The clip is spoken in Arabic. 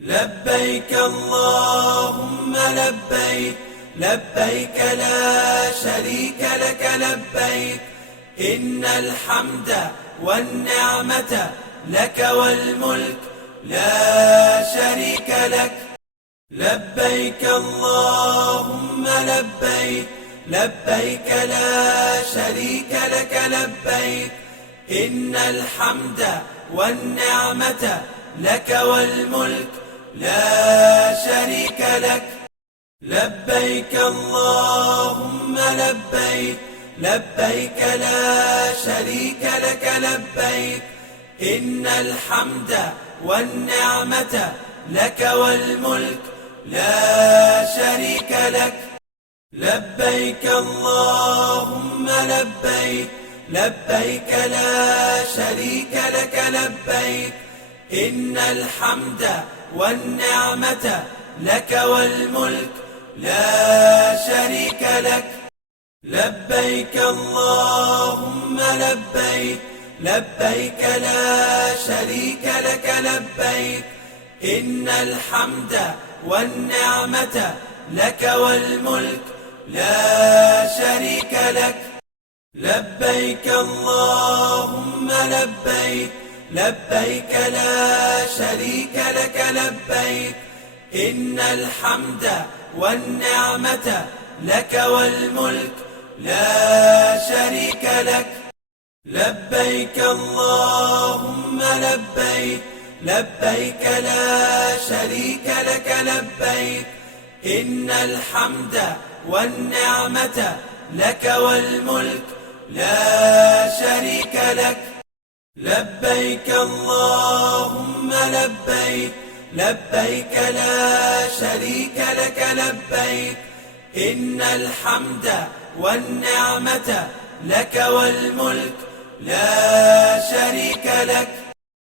لبيك اللهم لبيك، لبيك لا شريك لك لبيك، إن الحمد والنعمة لك والملك لا شريك لك. لبيك اللهم لبيك، لبيك لا شريك لك لبيك، إن الحمد والنعمة لك والملك لا شريك لك. لبيك اللهم لبيك، لبيك لا شريك لك لبيك، إن الحمد والنعمة لك والملك لا شريك لك. لبيك اللهم لبيك، لبيك لا شريك لك لبيك، إن الحمد والنعمة لك والملك لا شريك لك. لبيك اللهم لبيك، لبيك لا شريك لك لبيك، إن الحمد والنعمة لك والملك لا شريك لك. لبيك اللهم لبيك، لبيك لا شريك لك لبيك، إن الحمد والنعمة لك والملك لا شريك لك. لبيك اللهم لبيك، لبيك لا شريك لك لبيك، إن الحمد والنعمة لك والملك لا شريك لك. لبيك اللهم لبيك، لبيك لا شريك لك لبيك، إن الحمد والنعمة لك والملك لا شريك لك.